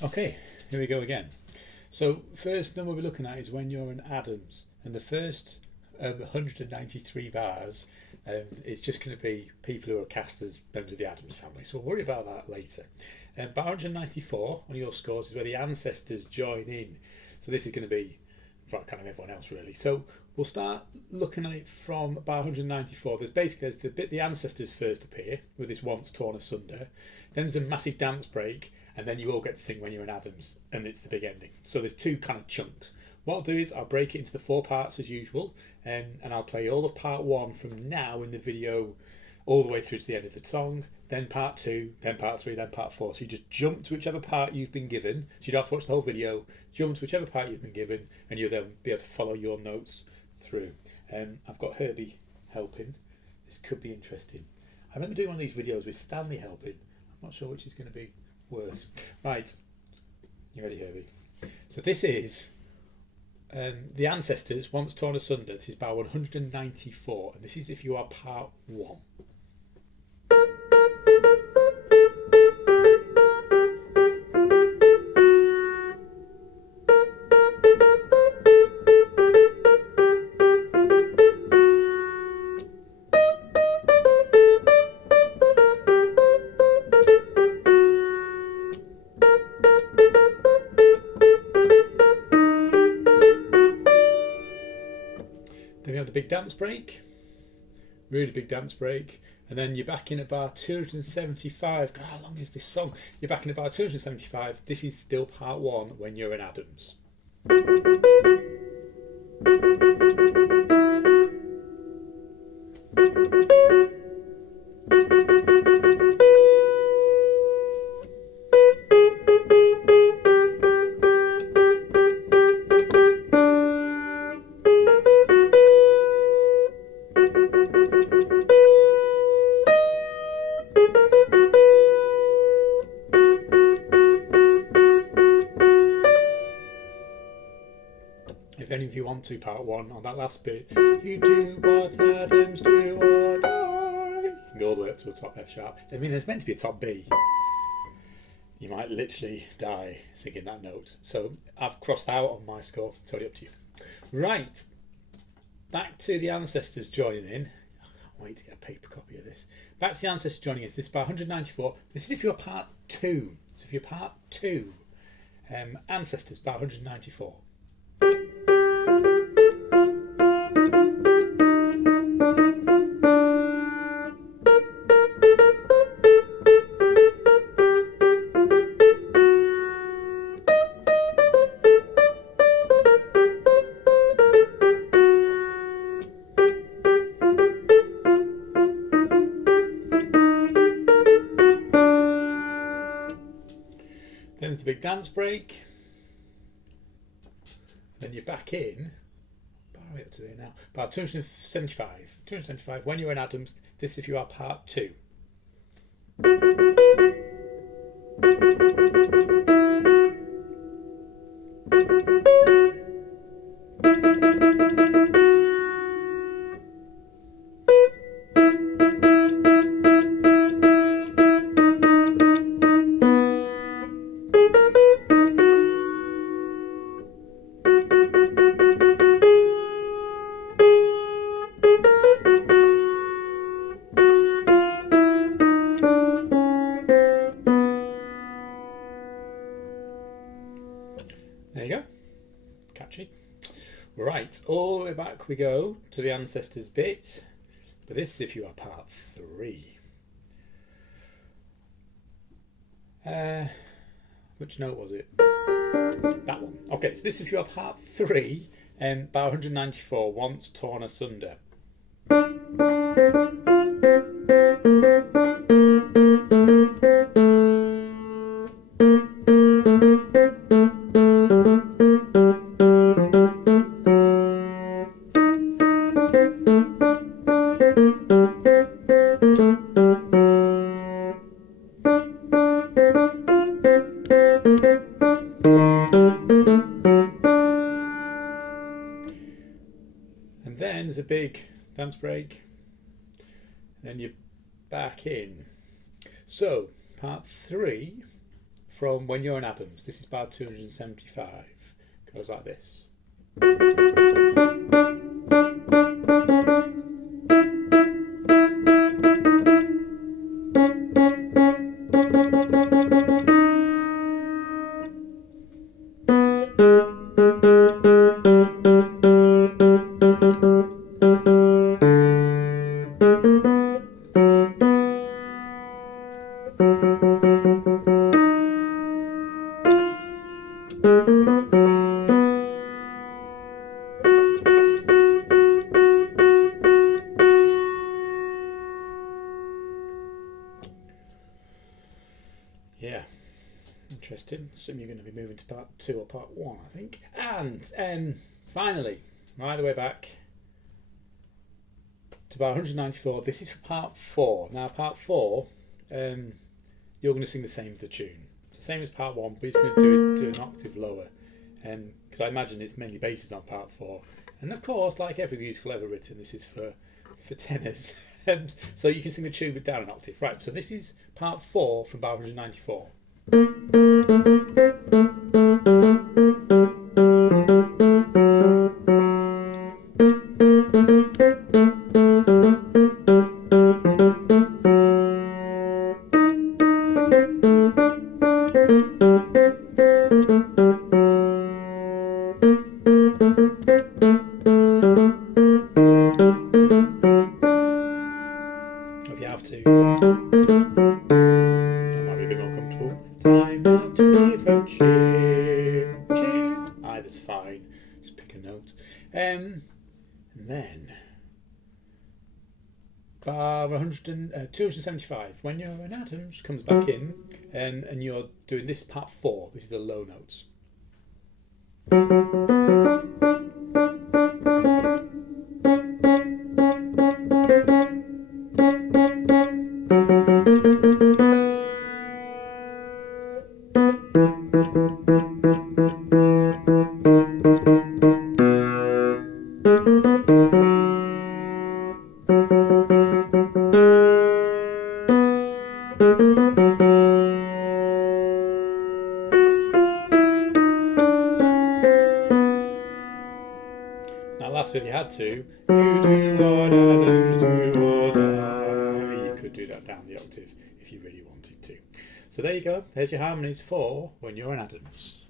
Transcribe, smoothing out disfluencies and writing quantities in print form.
Okay, here we go again. So first number we're looking at is when you're in Addams, and the first 193 bars is just going to be people who are cast as members of the Addams family. So we'll worry about that later. Bar 194 on your scores is where the ancestors join in. So this is going to be for kind of everyone else really. So we'll start looking at it from bar 194. There's the bit the ancestors first appear with this once torn asunder. Then there's a massive dance break, and then you all get to sing when you're in Addams, and it's the big ending. So there's two kind of chunks. What I'll do is I'll break it into the 4 parts as usual, and I'll play all of part 1 from now in the video all the way through to the end of the song, then part 2, then part 3, then part 4. So you just jump to whichever part you've been given. So you don't have to watch the whole video. Jump to whichever part you've been given, and you'll then be able to follow your notes through. I've got Herbie helping. This could be interesting. I remember doing one of these videos with Stanley helping. I'm not sure which is going to be worse. Right, you ready, Herbie? So this is the ancestors once torn asunder. This is bar 194, and this is if you are part 1. Then we have the big dance break, really big dance break, and then you're back in at bar 275. God, how long is this song? You're back in at bar 275. This is still part 1 when you're in Addams. If any of you want to part 1 on that last bit, you do what Addams do or die. You can go all the way up to a top F sharp. I mean, there's meant to be a top B. You might literally die singing that note. So I've crossed out on my score. It's totally up to you. Right, back to the ancestors joining in. I can't wait to get a paper copy of this. Back to the ancestors joining us. This is bar 194. This is if you're part 2. So if you're part 2, ancestors bar 194. Then there's the big dance break. Then you're back in. Bar are we up to there now? Bar 275. 275. When you're in Addams, this is if you are part 2. There you go. Catchy. Right, all the way back we go to the ancestors bit. But this is if you are part 3. Which note was it? That one. Okay, so this is if you are part 3, bar 194, once torn asunder. And then there's a big dance break. Then you're back in. So, part 3, from When You're an Addams. This is bar 275. Goes like this. Yeah, interesting. So you're going to be moving to part 2 or part 1, I think. And finally, right the way back to bar 194. This is for part 4. Now, part 4, you're going to sing the same as the tune. It's the same as part 1, but you're just going to do it to an octave lower. Because I imagine it's mainly basses on part 4. And of course, like every musical ever written, this is for tenors. So you can sing the tune but down an octave. Right, so this is part 4 from bar 194. If you have to, that might be a bit more comfortable. Time now to give a tune. Either's fine. Just pick a note. And then bar 275. When You're an Addams comes back in, and you're doing this part 4. This is the low notes. Now, last bit, if you had to, you do what Addams do or die. You could do that down the octave if you really wanted to. So there you go. There's your harmonies for When You're an Addams.